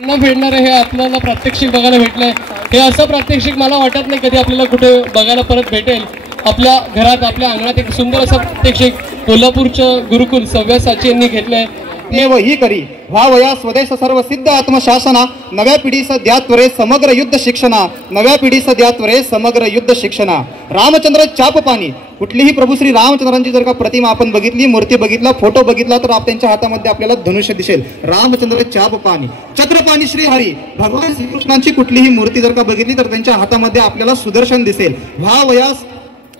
भेटणार हे आपल्याला प्रात्यक्षिक बघायला भेटलंय. हे असं प्रात्यक्षिक मला वाटत नाही कधी आपल्याला कुठे बघायला परत भेटेल. आपल्या घरात आपल्या अंगणात एक सुंदर असं प्रात्यक्षिक कोल्हापूरचं गुरुकुल सव्यासाची यांनी घेतलंय. देव ही करी व्हावया स्वदेश सर्व सिद्ध आत्मशासना, नव्या पिढीस द्या त्वरे समग्र युद्ध शिक्षणा, नव्या पिढीस द्या त्वरे समग्र युद्ध शिक्षणा. रामचंद्र चापपाणी, कुठलीही प्रभू श्री रामचंद्रांची जर का प्रतिमा आपण बघितली, मूर्ती बघितला, फोटो बघितला तर त्यांच्या हातामध्ये आपल्याला धनुष्य दिसेल. रामचंद्र चापपाणी. छत्रपाणी श्री हरी, भगवान श्रीकृष्णांची कुठलीही मूर्ती जर का बघितली तर त्यांच्या हातामध्ये आपल्याला सुदर्शन दिसेल. व्हावयास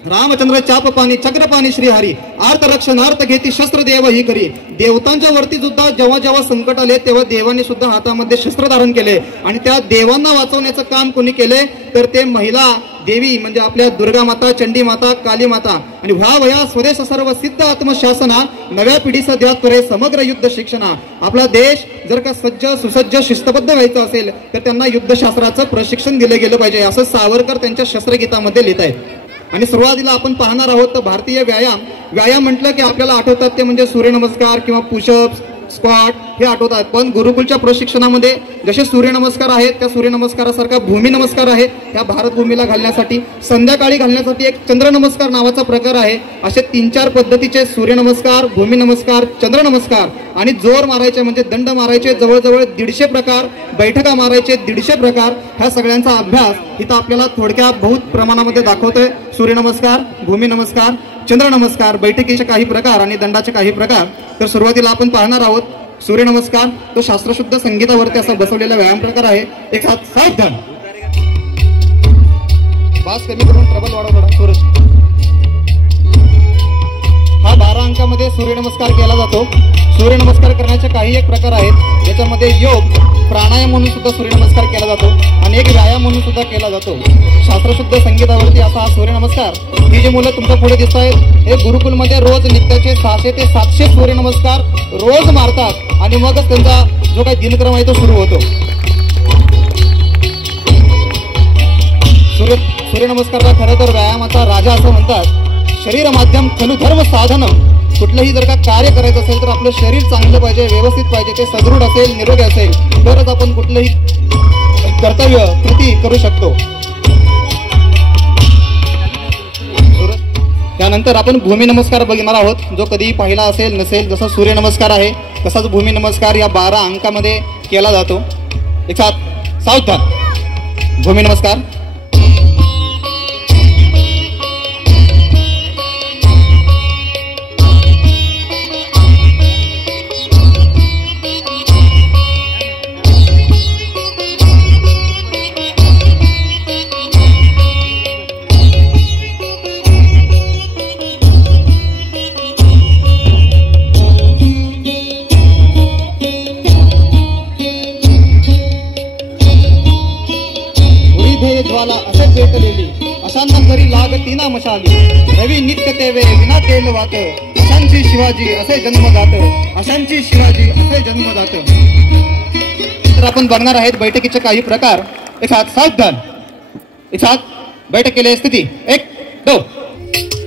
रामचंद्र चापपाणी चक्रपाणी श्रीहरी, अर्थ रक्षणार्थ घेती शस्त्र देव ही करी. देवतांच्या वरती सुद्धा जेव्हा जेव्हा संकट आले तेव्हा देवांनी सुद्धा हातामध्ये शस्त्र धारण केले आणि त्या देवांना वाचवण्याचं काम कोणी केले तर ते महिला देवी म्हणजे आपल्या दुर्गा माता, चंडी माता, काली माता. आणि व्हावया स्वदेश सर्व सिद्ध आत्मशासना, नव्या पिढीस द्या त्वरे समग्र युद्ध शिक्षणा. आपला देश जर का सज्ज सुसज्ज शिस्तबद्ध व्हायचं असेल तर त्यांना युद्धशास्त्राचं प्रशिक्षण दिलं गेलं पाहिजे असं सावरकर त्यांच्या शस्त्रगीतामध्ये लिहित आहेत. आणि सुरुवातीला आपण पाहणार आहोत तर भारतीय व्यायाम म्हटलं की आपल्याला आठवतात ते म्हणजे सूर्यनमस्कार किंवा पुशअप्स, स्क्वॉट हे आठवतात. पण गुरुकुलच्या प्रशिक्षणामध्ये जसे सूर्यनमस्कार आहेत त्या सूर्यनमस्कारासारखा भूमी नमस्कार आहे. त्या भारत भूमीला घालण्यासाठी संध्याकाळी घालण्यासाठी एक चंद्रनमस्कार नावाचा प्रकार आहे. असे 3-4 पद्धतीचे सूर्यनमस्कार, भूमी नमस्कार, चंद्रनमस्कार आणि जोर मारायचे म्हणजे दंड मारायचे जवळजवळ 150 प्रकार, बैठका मारायचे 150 प्रकार. ह्या सगळ्यांचा अभ्यास इथं आपल्याला थोडक्यात बहुत प्रमाणामध्ये दाखवतोय. सूर्यनमस्कार, भूमी नमस्कार, चंद्रनमस्कार, बैठकीचे काही प्रकार आणि दंडाचे काही प्रकार. तर सुरुवातीला आपण पाहणार आहोत सूर्यनमस्कार. तो शास्त्रशुद्ध संगीतावरती असा बसवलेला व्यायाम प्रकार आहे. एक हात सावधान, बास कमी करून ट्रबल वाढव थोडा. सूरज हा 12 अंकामध्ये सूर्यनमस्कार केला जातो. सूर्यनमस्कार करण्याचे काही एक प्रकार आहेत ज्याच्यामध्ये योग प्राणायाम म्हणून सुद्धा सूर्यनमस्कार केला जातो आणि एक व्यायाम म्हणून सुद्धा केला जातो. शास्त्रशुद्ध संगीतावरती असा हा सूर्यनमस्कार. ही जी मुलं तुमच्या पुढे दिसत आहेत हे गुरुकुलमध्ये रोज नित्याचे 600 ते 700 सूर्यनमस्कार रोज मारतात आणि मगच त्यांचा जो काही दिनक्रम आहे तो सुरू होतो. सूर्यनमस्कारला खरं तर व्यायामाचा राजा असं म्हणतात. शरीर माध्यम खलु धर्म साधनम. कुठलंही जर का कार्य करायचं असेल तर आपलं शरीर चांगलं पाहिजे, व्यवस्थित पाहिजे, ते सदृढ असेल, निरोगी असेल तरच आपण कुठलंही कर्तव्य कृती करू शकतो. त्यानंतर आपण भूमी नमस्कार बघणार आहोत जो कधी पाहिला असेल नसेल. जसा सूर्यनमस्कार आहे तसाच भूमी नमस्कार या 12 अंकामध्ये केला जातो. एक साथ सावधान, भूमी नमस्कार. अशांना करी लाग तीना मशाली, रवी नित्य तेवे विना तेल वात, अशांची शिवाजी असे जन्म जात, अशांची शिवाजी असे जन्म जात. तर आपण बघणार आहेत बैठकीचे काही प्रकार. एक हात सावधान, एक हात बैठक केली स्थिती 1 2.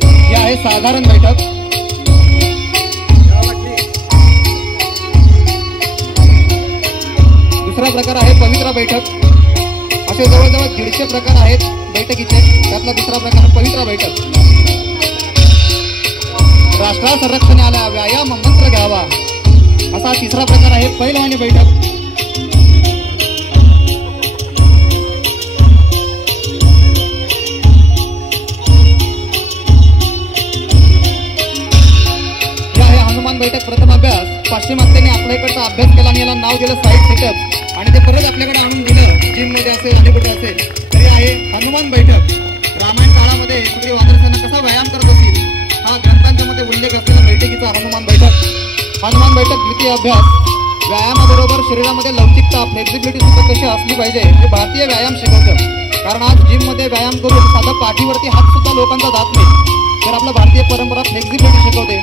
ही आहे साधारण बैठक. दुसरा प्रकार आहे पवित्र बैठक. असे जवळजवळ 150 प्रकार आहेत बैठकीचे. त्यातला दुसरा प्रकार पवित्र बैठक. राष्ट्रा संरक्षणाला व्यायाम मंत्र घ्यावा असा तिसरा प्रकार आहे पहिलवानी बैठक. हे आहे हनुमान बैठक. प्रथम अभ्यास पाश्चिमात्यांनी आपल्याकडचा अभ्यास केला आणि याला नाव दिलं साईड सेटअप आणि ते परत आपल्याकडे आणून दिलं जिम मध्ये असेल आणि कुठे असेल तरी आहे हनुमान बैठक. रामायण काळामध्ये श्री वानरसेना कसा व्यायाम करत असतील हा ग्रंथांच्या मध्ये उल्लेख असलेला बैठकीचा हनुमान बैठक. हनुमान बैठक द्वितीय अभ्यास. व्यायामाबरोबर शरीरामध्ये लवचिकता फ्लेक्झिबिलिटी सुद्धा कशी असली पाहिजे हे भारतीय व्यायाम शिकवतं. कारण आज जिम मध्ये व्यायाम करून साधा पाठीवरती हात सुद्धा लोकांचा जात नाही तर आपला भारतीय परंपरा फ्लेक्झिबिलिटी शिकवते.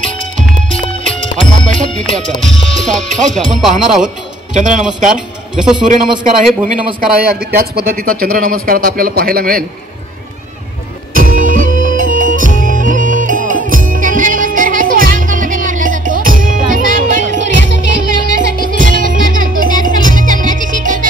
हनुमान बैठक द्वितीय अभ्यास. आपण पाहणार आहोत चंद्रनमस्कार. जसं सूर्यनमस्कार आहे, भूमी नमस्कार आहे, अगदी त्याच पद्धतीचा चंद्रनमस्कार आपल्याला पाहायला मिळेल. सूर्याचं तेल मिळवण्यासाठी सूर्यनमस्कार घालतो त्याचप्रमाणे चंद्राची शीतलता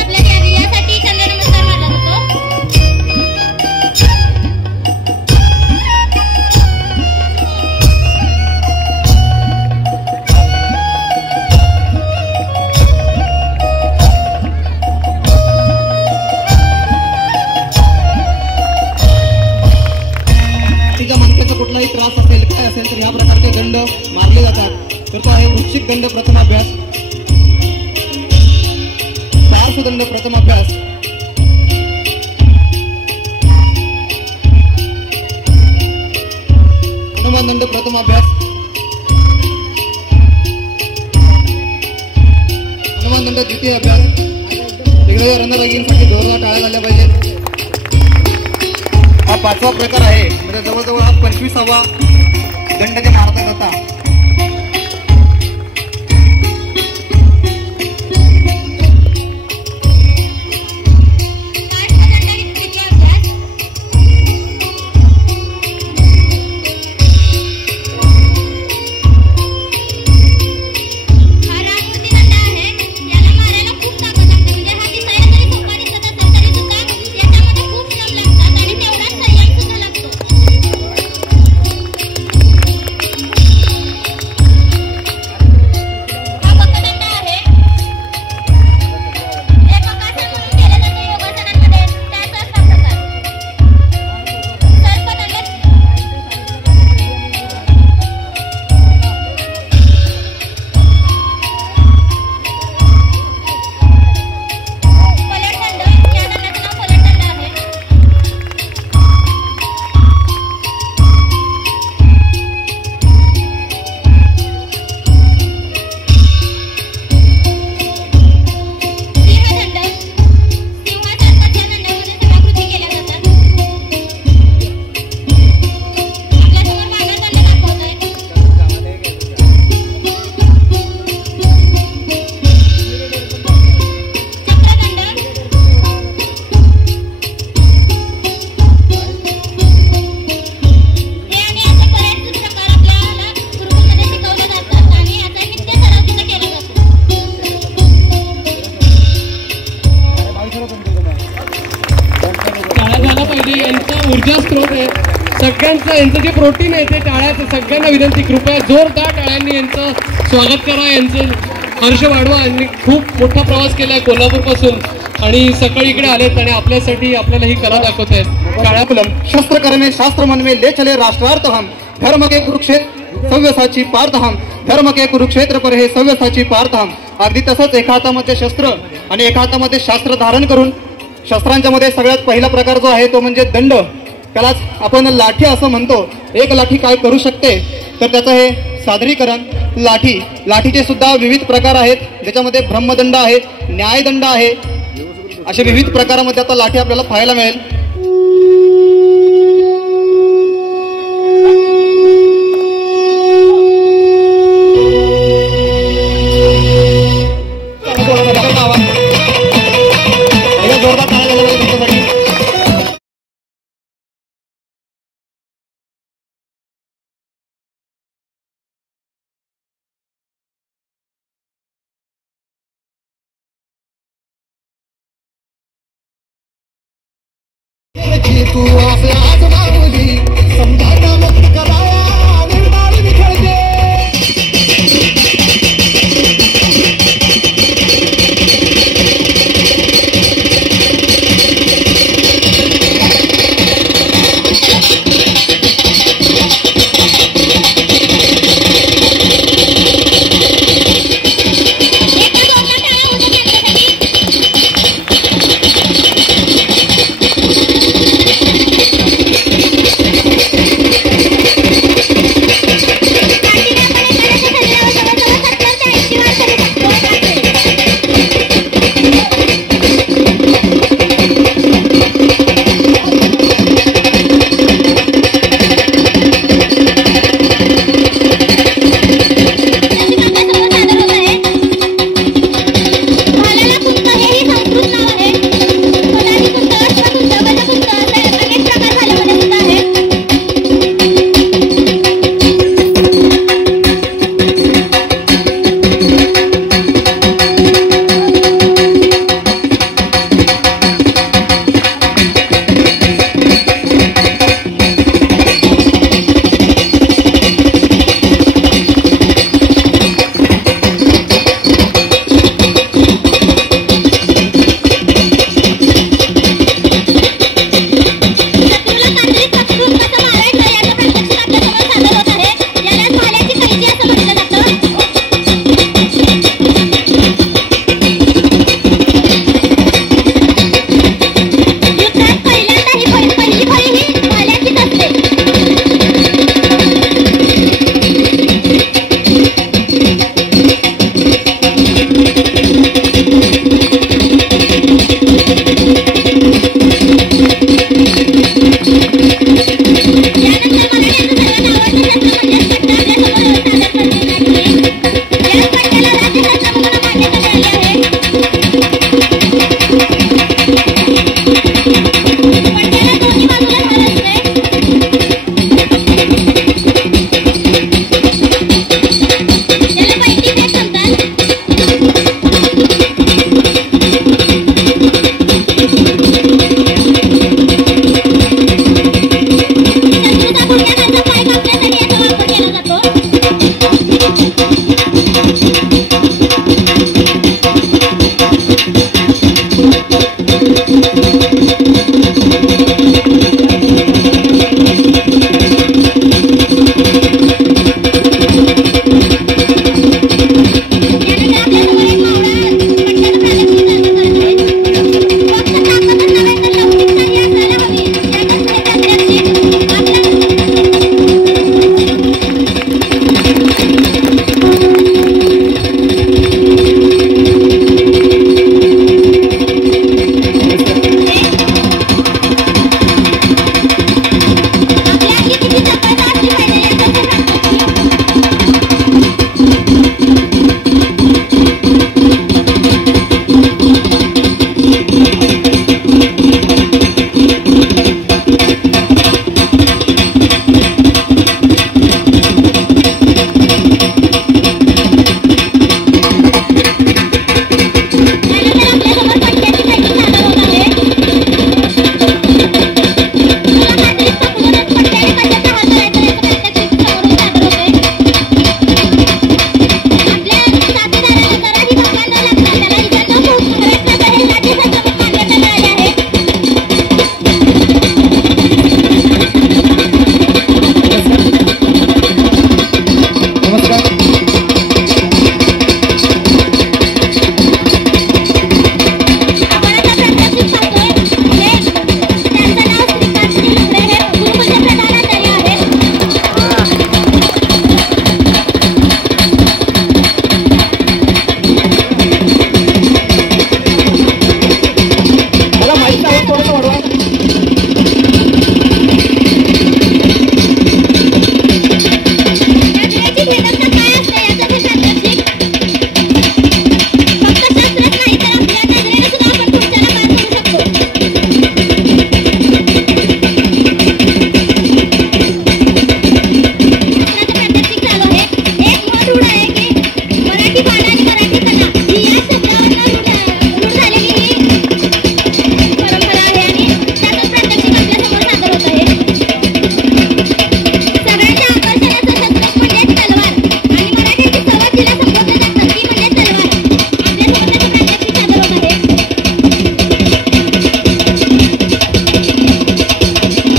पाठीच्या मणक्याचा कुठलाही त्रास असेल काय असेल तर ह्या प्रकारचे दंड मारले जातात. तर तो आहे वृश्चिक दंड प्रथमाभ्यास. दंड प्रथमाभ्यास. हनुमान दंड प्रथमाभ्यास. हनुमान दंड द्वितीय अभ्यास. तिकडे रणरागिंसाठी जोरदार टाळ्या झाल्या पाहिजे. हा 5वा प्रकार आहे. म्हणजे जवळजवळ हा 25वा दंड ते मारता जाता. ऊर्जा स्त्रोत आहे सगळ्यांचं. यांचं जे प्रोटीन आहे ते टाळ्याचं. सगळ्यांना विनंती कृपया जोरदार टाळ्यांनी यांचं स्वागत करा. यांचं हर्ष वाढवा. यांनी खूप मोठा प्रवास केला आहे कोल्हापूरपासून आणि सकाळी इकडे आलेत आणि आपल्यासाठी आपल्याला ही कला दाखवत आहेत. टाळ्या. शस्त्र करणे शास्त्र मनवे ले चले राष्ट्रार्थ हम. धर्म के कुरुक्षेत्र सव्यसाची पार्थ हम. धर्म के कुरुक्षेत्र पर हे सव्यसाची पार्थ हम. अगदी तसंच एका हातामध्ये शस्त्र आणि एका हातामध्ये शास्त्र धारण करून शस्त्रांच्या मध्ये सगळ्यात पहिला प्रकार जो आहे तो म्हणजे दंड. त्यालाच आपण लाठी असं म्हणतो. एक लाठी काय करू शकते तर त्याचं हे सादरीकरण. लाठीचे सुद्धा विविध प्रकार आहेत ज्याच्यामध्ये ब्रह्मदंड आहे, न्यायदंड आहे. अशा विविध प्रकारामध्ये आता लाठी आपल्याला पाहायला मिळेल. जोरदार टाळ्या झाल्या पाहिजे तुमच्यासाठी. तू असे आज मावली समजा मुक्त कराया निर्माण निखळते.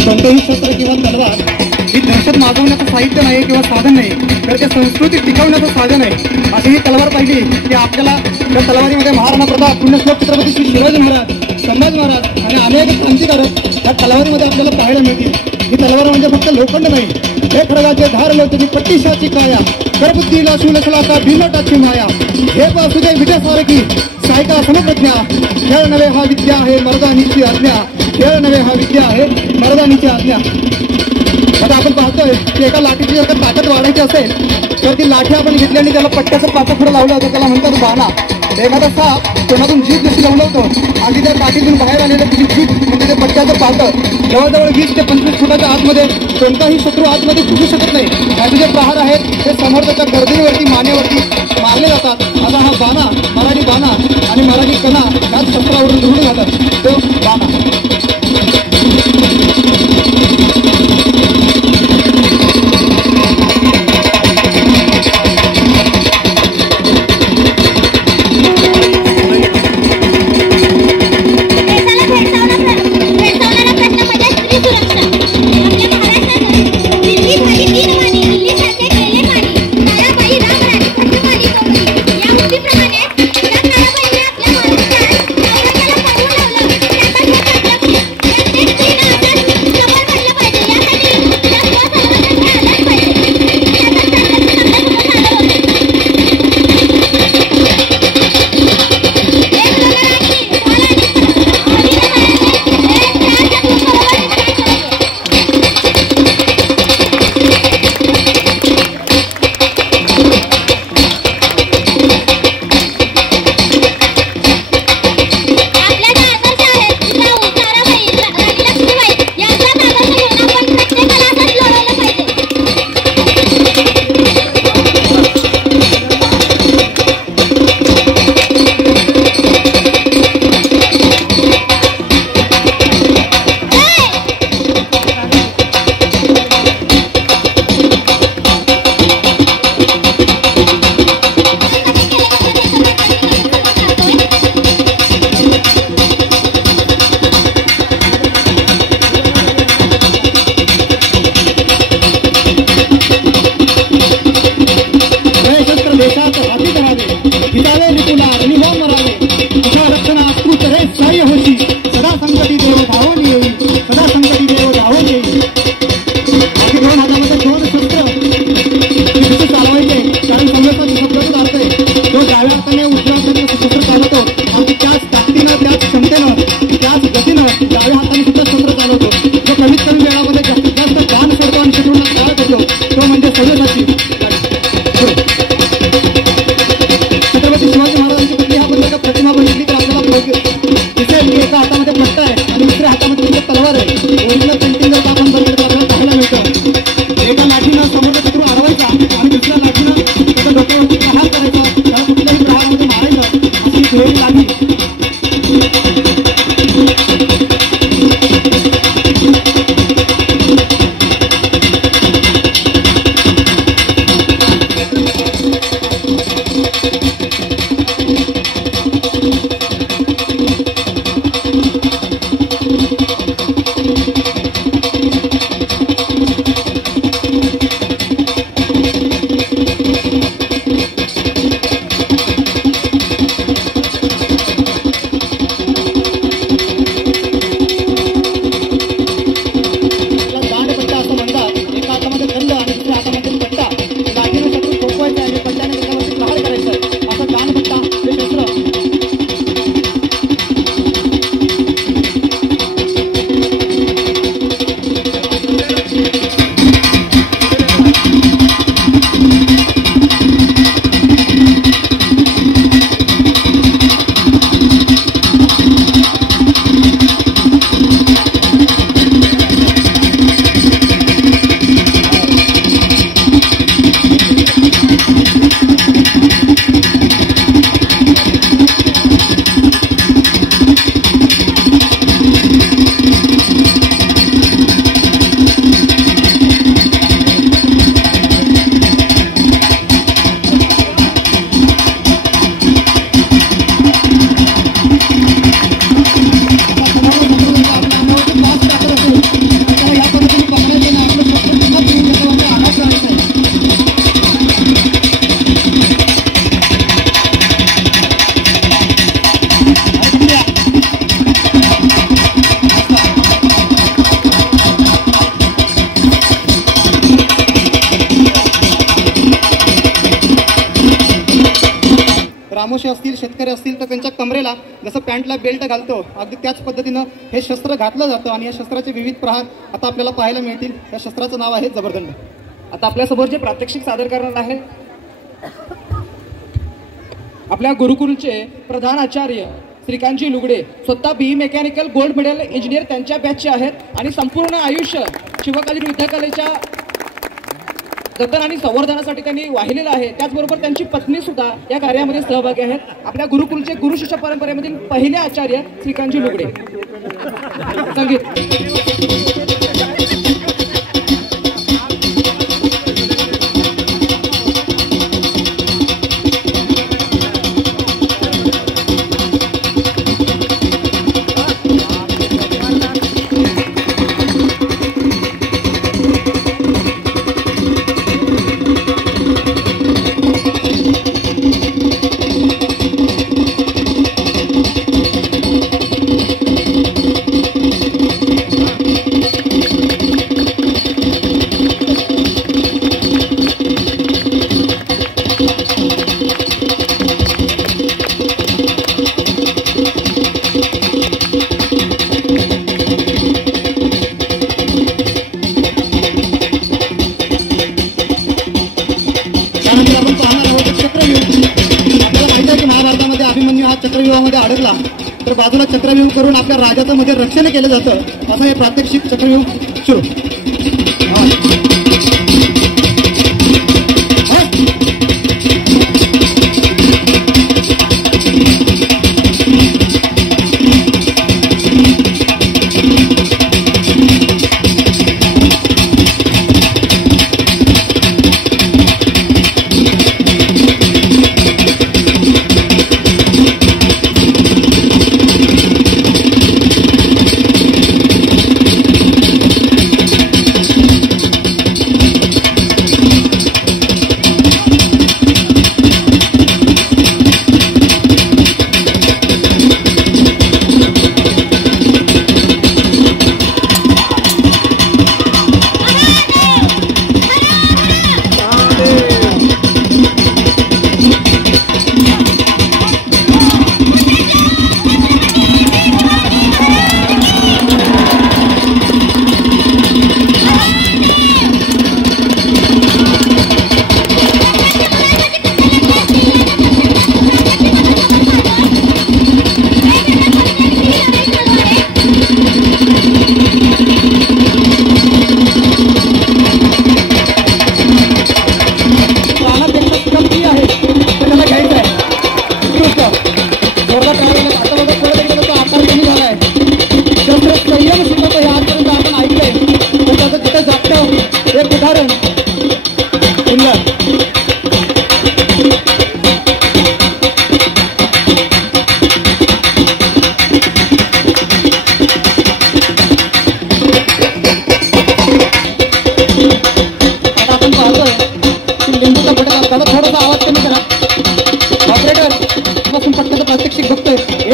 कोणतंही शस्त्र किंवा तलवार ही दहशत माजवण्याचं साहित्य नाही किंवा साधन नाही, तर ते संस्कृती टिकवण्याचं साधन आहे. अशी ही तलवार पाहिली की आपल्याला त्या तलवारीमध्ये महाराणा प्रताप, पुण्यश्लोक छत्रपती श्री शिवाजी महाराज, संभाजी महाराज आणि अनेक क्रांतिकारक या तलवारीमध्ये आपल्याला पाहायला मिळतील. ही तलवार म्हणजे फक्त लोखंड नाही, हे खडगाचे धार लोचनी पट्टीशाची काया, करबुद्धीला शिवलसला का भिनटाची माया, हे वासुदेव विजयासारखी सायका समप्रज्ञा, खेळ नव्हे हा विद्या आहे मर्दानीची आज्ञा, खेळ नव्हे हा विद्या आहे मर्दानीची आज्ञा. आता आपण पाहतोय की एका लाठीची जर का ताकद वाढायची असेल तर ती लाठी आपण घेतली आणि त्याला पट्ट्याचं पाचं पुढे लावलं होतं, त्याला म्हणतात बाणा. एखादा साप तोंडातून जीभ जशी लावलं आणि त्या काठीतून बाहेर आलेलं तिची जीभ म्हणजे ते पट्ट्याचं पातं जवळजवळ 20 ते 25 फुटाच्या आतमध्ये कोणताही शत्रू आतमध्ये घुसू शकत नाही. त्याचे जे प्रहार आहेत ते समोर त्याच्या गर्दनीवरती मानेवरती मारले जातात. आता हा बाणा, मराठी बाणा आणि मराठी कणा याच शस्त्रावरून धरून जातात तो बाणा. प्रमाणे रामोशी असतील, शेतकरी असतील तर त्यांच्या कमरेला जसं पॅन्टला बेल्ट घालतो अगदी त्याच पद्धतीनं हे शस्त्र घातलं जातं आणि या शस्त्राचे विविध प्रहार आता आपल्याला पाहायला मिळतील. या शस्त्राचं नाव आहे जबरदंड. आता आपल्यासमोर जे प्रात्यक्षिक सादर करणार आहे आपल्या गुरुकुलचे प्रधान आचार्य श्रीकांतजी लुगडे, स्वतः BE mechanical gold medal engineer त्यांच्या बॅचचे आहेत आणि संपूर्ण आयुष्य शिवकालीन युद्धकलेच्या जतन आणि संवर्धनासाठी त्यांनी वाहिलेलं आहे. त्याचबरोबर त्यांची पत्नी सुद्धा या कार्यामध्ये सहभागी आहेत. आपल्या गुरुकुलचे गुरु शिष्य परंपरेमधील पहिले आचार्य श्रीकांतजी लुगडे. संगीत चक्रव्यूहामध्ये अडकला तर बाजूला चक्रव्यूह करून आपल्या राजाचं मध्ये रक्षण केलं जातं. असं हे प्रात्यक्षिक चक्रव्यूह सुरू.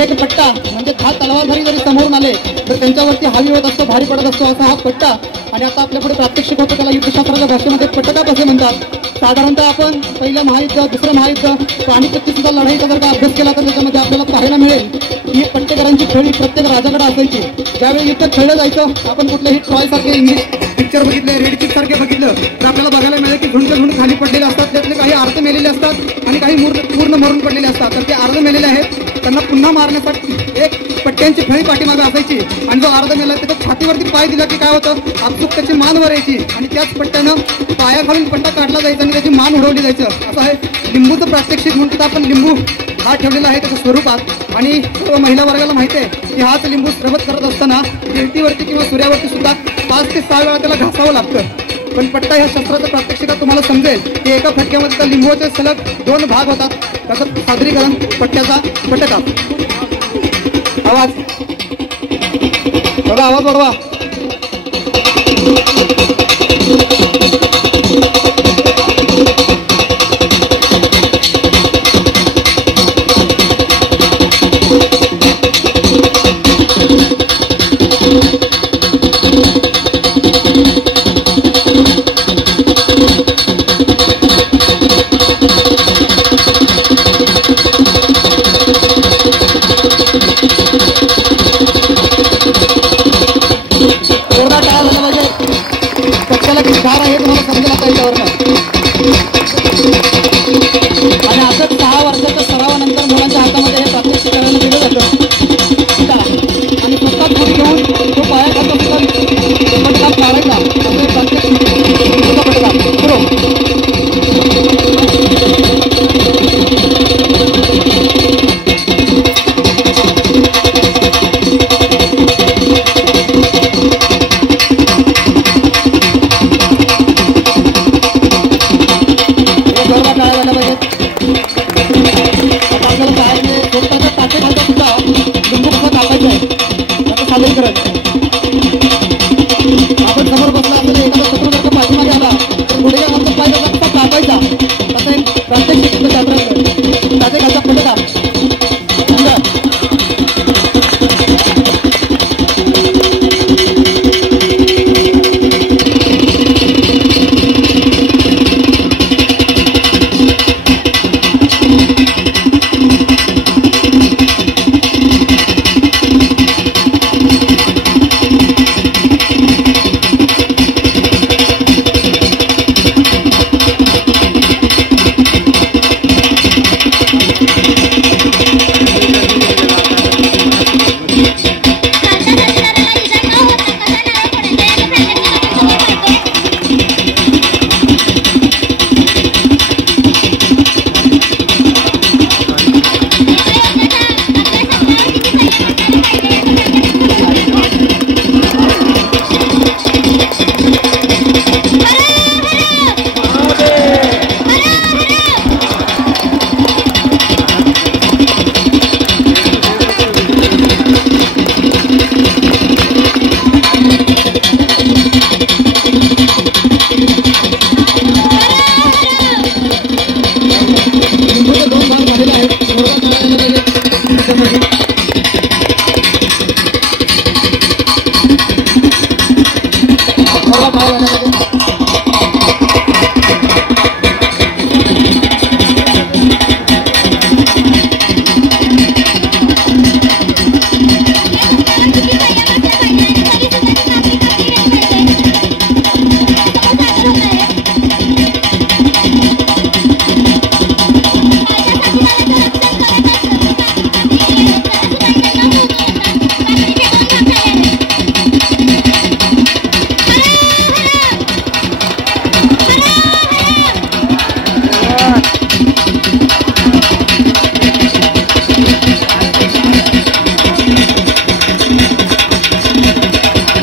एक पट्टा म्हणजे 10 तलवारधारी जरी समोरून आले तर त्यांच्यावरती हावी होत असतो, भारी पडत असतो असा हा पट्टा. आणि आता आपल्यापुढे प्रात्यक्षिक होतं त्याला युद्धशास्त्राच्या भाषेमध्ये पट्टकाप असे म्हणतात. साधारणतः आपण पहिलं महायुद्ध, दुसरं महायुद्ध, पानिपतची सुद्धा लढाईचा जर का अभ्यास केला तर त्याच्यामध्ये आपल्याला पाहायला मिळेल की पट्टेकरांची खोळी प्रत्येक राजाकडे असायची. ज्यावेळी युद्ध खेळलं जायचं आपण कुठलेही ट्रॉय सारखे इंग्लिश पिक्चर बघितले, रेड चिप सारखे बघितलं तर आपल्याला बघायला मिळेल की झुंड झुंड खाली पडलेले असतात. त्यातले काही अर्ध मेलेले असतात आणि काही पूर्ण मरून पडलेले असतात. तर ते अर्ध मेलेले आहेत त्यांना पुन्हा मारण्यासाठी एक पट्ट्यांची फळी पाठीमागे असायची आणि जो अर्ध मेला त्याच्या छातीवरती पाय दिला की काय होतं, आपसूक त्याची मान वर यायची आणि त्याच पट्ट्यानं पायाखालून पट्टा काढला जायचा आणि त्याची मान उडवली जायचं. असं आहे लिंबूचं प्रात्यक्षिक म्हणतात आपण. लिंबू हा ठेवलेला आहे त्याच्या स्वरूपात आणि सर्व महिला वर्गाला माहिती आहे की हाच लिंबू स्रवत करत असताना गिरतीवरती किंवा सूर्यावरती सुद्धा 5 ते 6 वेळा त्याला घासावं लागतं. पण पट्टा ह्या शस्त्राचं प्रात्यक्षिकात तुम्हाला समजेल की एका फटक्यामध्ये त्या लिंबूचे सलग 2 भाग होतात. त्याचं सादरीकरण पट्ट्याचा पट्टकाप. आवाज थोडा आवाज वाढवा. याच्यावर. आणि असंच 6 वर्षाच्या सरावानंतर मुलांच्या हातामध्ये हे प्रात्यक्षिक करायला दिलं जातं आणि स्वतः पुढे घेऊन तो पाया खातो सुद्धा काढायचा असं हे प्रात्यक्षिक पडतात. आपण समोर बसला आपल्याला एखादा शत्रू जर का पाठीमागे आला तर पुढे आमचा पाय कसा कापायचा असं प्रात्यक्षिक त्याचे घालता पुढे का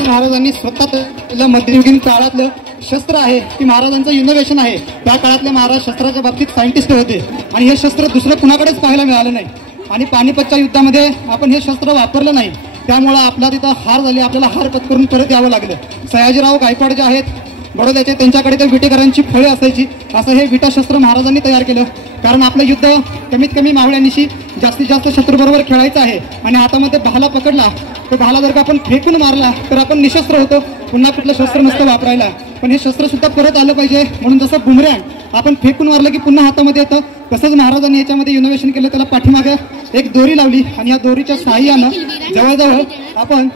महाराजांनी स्वतः मध्ययुगीन काळातलं शस्त्र आहे की महाराजांचं इनोव्हेशन आहे. त्या काळातले महाराज शस्त्राच्या बाबतीत सायंटिस्ट होते आणि हे शस्त्र दुसरं कुणाकडेच पाहायला मिळालं नाही. आणि पानिपतच्या युद्धामध्ये आपण हे शस्त्र वापरलं नाही, त्यामुळं आपला तिथं हार झाली, आपल्याला हार पत्करून परत यावं लागलं. सयाजीराव गायकवाड जे आहेत बडोद्याचे, त्यांच्याकडे त्या विटेकरांची फळे असायची. असं हे विटा शस्त्र महाराजांनी तयार केलं, कारण आपलं युद्ध कमीत कमी मावळ्यांनीशी जास्तीत जास्त शत्रूबरोबर खेळायचं आहे. आणि हातामध्ये भाला पकडला तर भाला जर का आपण फेकून मारला तर आपण निशस्त्र होतो, पुन्हा कुठलं शस्त्र नसतं वापरायला. पण हे शस्त्र सुद्धा परत आलं पाहिजे, म्हणून जसं बुमरॅंग आपण फेकून मारलं की पुन्हा हातामध्ये येतं, तसंच महाराजांनी याच्यामध्ये इनोव्हेशन केलं. त्याला पाठीमागे एक दोरी लावली आणि या दोरीच्या साहाय्यानं जवळजवळ आपण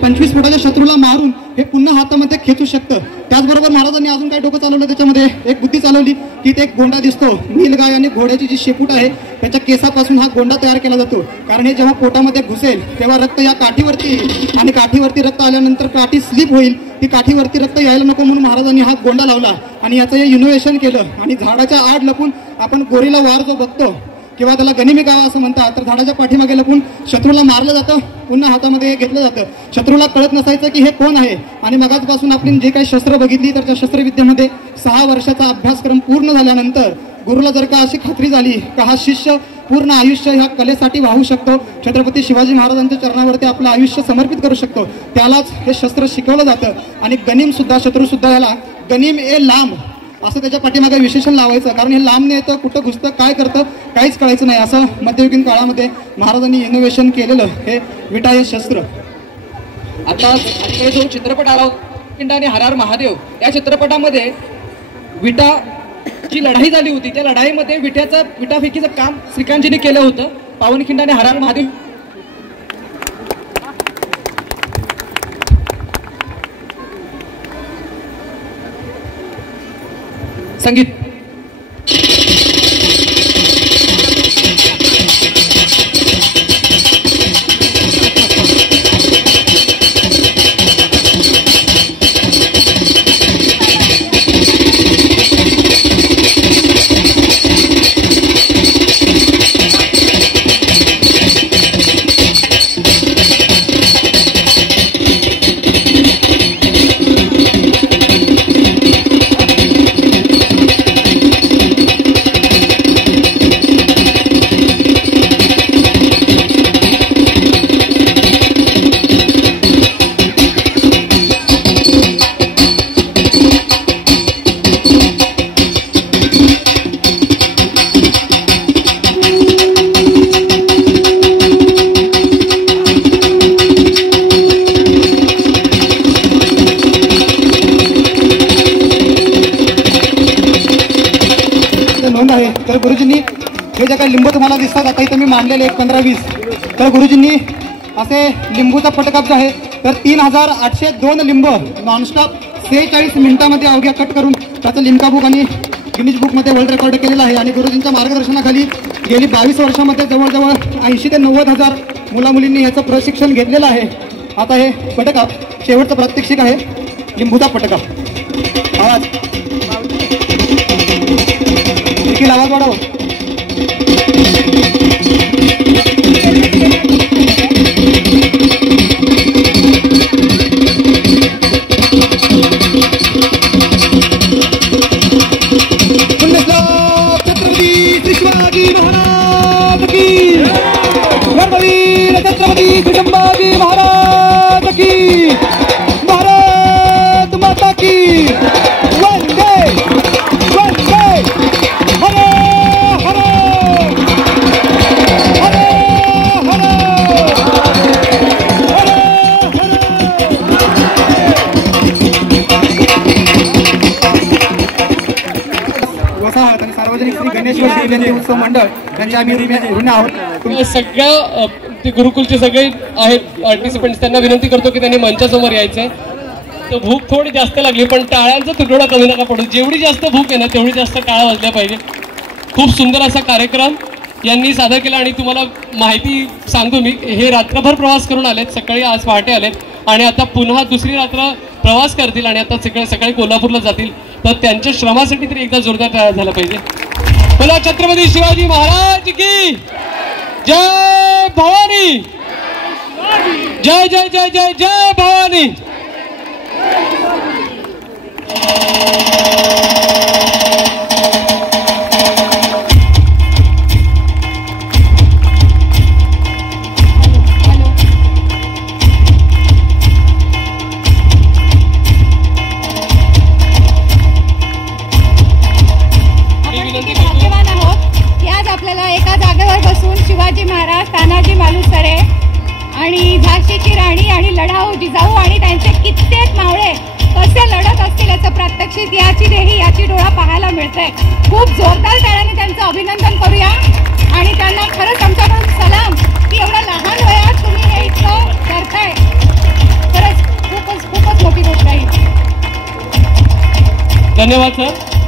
25 फुटाच्या शत्रूला मारून हे पुन्हा हातामध्ये खेचू शकतं. त्याचबरोबर महाराजांनी अजून काय डोकं चालवलं, त्याच्यामध्ये एक बुद्धी चालवली की ते एक गोंडा दिसतो. नीलगाय आणि घोड्याची जी शेपूट आहे त्याच्या केसापासून हा गोंडा तयार केला जातो, कारण हे जेव्हा पोटामध्ये घुसेल तेव्हा रक्त या काठीवरती येईल आणि काठीवरती रक्त आल्यानंतर काठी स्लिप होईल, ती काठीवरती रक्त यायला नको म्हणून महाराजांनी हा गोंडा लावला आणि याचं हे इनोव्हेशन केलं. आणि झाडाच्या आड लपून आपण गोरीला वार जो बघतो किंवा त्याला गनिमी गावा असं म्हणतात, तर झाडाच्या पाठीमागे लपून शत्रूला मारलं जातं, पुन्हा हातामध्ये घेतलं जातं. शत्रूला कळत नसायचं की हे कोण आहे. आणि मगाचपासून आपण जे काही शस्त्र बघितली तर त्या शस्त्रविद्येमध्ये 6 वर्षाचा अभ्यासक्रम पूर्ण झाल्यानंतर गुरुला जर का अशी खात्री झाली का हा शिष्य पूर्ण आयुष्य ह्या कलेसाठी वाहू शकतो, छत्रपती शिवाजी महाराजांच्या चरणावरती आपलं आयुष्य समर्पित करू शकतो, त्यालाच हे शस्त्र शिकवलं जातं. आणि गनिम सुद्धा, शत्रू सुद्धा याला गनिम ए लांब असं त्याच्या पाठीमागे विशेषण लावायचं, कारण हे लांब येतं, कुठं घुसतं, काय करतं काहीच कळायचं नाही. असं मध्ययुगीन काळामध्ये महाराजांनी इनोव्हेशन केलेलं हे विटा हे शस्त्र. आता जो चित्रपट आला होता आणि हर हर महादेव, या चित्रपटामध्ये विटाची लढाई झाली होती. त्या लढाईमध्ये विटाफेकीचं काम श्रीकांतजींनी केलं होतं. पावनखिंड आणि हर हर महादेव संगीत. तर गुरुजींनी हे जे काही लिंबू तुम्हाला दिसतात आता इथे मी मांडलेले 15-20, तर गुरुजींनी असे लिंबूचा पटकाप जो आहे तर 3802 लिंब नॉनस्टॉप 46 मिनिटांमध्ये अवघ्या कट करून त्याचं लिम्का बुक आणि गिनीज बुकमध्ये वर्ल्ड रेकॉर्ड केलेलं आहे. आणि गुरुजींच्या मार्गदर्शनाखाली गेली 22 वर्षामध्ये जवळजवळ 80 ते 90 हजार मुलामुलींनी याचं प्रशिक्षण घेतलेलं आहे. आता हे पटकाप शेवटचं प्रात्यक्षिक आहे, लिंबूचा पटकाप. आवाज देखील आवाज वाढव. छत्रपती शिवाजी महाराज की, धर्मवीर छत्रपती संभाजी महाराज की, भारत माता की, वंदे वंदे, हरे हरे हरे हरे हरे वसाहत आणि सार्वजनिक श्री गणेश जयंती उत्सव मंडळ यांच्या आम्ही ऋणी आहोत. सगळ्या ते गुरुकुलचे सगळे आहेत पार्टिसिपंट्स, त्यांना विनंती करतो की त्यांनी मंचासमोर यायचंय. तर भूक थोडी जास्त लागली पण टाळ्यांचा तुटवडा कमी नका पडू. जेवढी जास्त भूक आहे ना तेवढी जास्त टाळ्या वाजल्या पाहिजे. खूप सुंदर असा कार्यक्रम यांनी सादर केला. आणि तुम्हाला माहिती सांगतो मी, हे रात्रभर प्रवास करून आलेत, सकाळी आज पहाटे आलेत आणि आता पुन्हा दुसरी रात्र प्रवास करतील आणि आता सकाळी कोल्हापूरला जातील. तर त्यांच्या श्रमासाठी तरी एकदा जोरदार टाळ्या झाला पाहिजे. बोला छत्रपती शिवाजी महाराज की जय भवानी, जय जय जय जय जय भवानी. आपल्याला एका जागेवर बसून शिवाजी महाराज, तानाजी मालुसरे आणि झाशीची राणी आणि लढाऊ जिजाऊ आणि त्यांचे कित्येक मावळे कसे लढत असतील याचं प्रात्यक्षिक याची देही याची डोळा पाहायला मिळतंय. खूप जोरदार टाळ्याने त्यांचं अभिनंदन करूया आणि त्यांना खरंच आमच्याकडून सलाम की एवढ्या लहान वयात तुम्ही हे इतकं करताय. खरंच खूपच खूपच मोठी गोष्ट आहे. धन्यवाद सर.